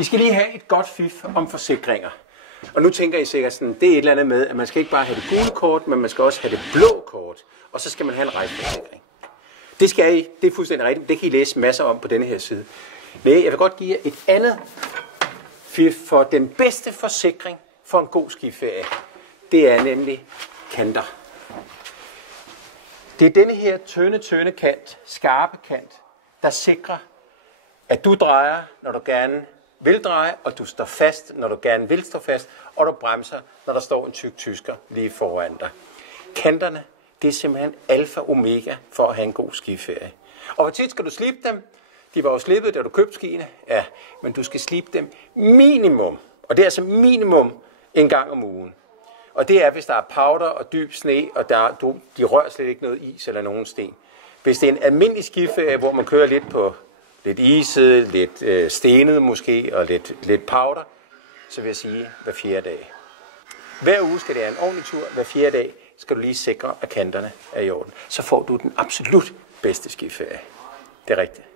Vi skal lige have et godt fif om forsikringer. Og nu tænker I sikkert sådan, det er et eller andet med, at man skal ikke bare have det gule kort, men man skal også have det blå kort. Og så skal man have en rejseforsikring. Det skal I, det er fuldstændig rigtigt. Det kan I læse masser om på denne her side. Men jeg vil godt give jer et andet fif for den bedste forsikring for en god skiferie. Det er nemlig kanter. Det er denne her tynde kant, skarpe kant, der sikrer, at du drejer, når du gerne vil dreje, og du står fast, når du gerne vil stå fast, og du bremser, når der står en tyk tysker lige foran dig. Kanterne, det er simpelthen alfa og omega for at have en god skiferie. Og hvor tit skal du slibe dem? De var jo slebet, da du købte skiene. Ja, men du skal slibe dem minimum. Og det er altså minimum en gang om ugen. Og det er, hvis der er powder og dyb sne, og de rører slet ikke noget is eller nogen sten. Hvis det er en almindelig skiferie, hvor man kører lidt på lidt iset, lidt stenet måske, og lidt powder, så vil jeg sige hver 4. dag. Hver uge skal det være en ordentlig tur. Hver 4. dag skal du lige sikre, at kanterne er i orden. Så får du den absolut bedste skiferie. Det er rigtigt.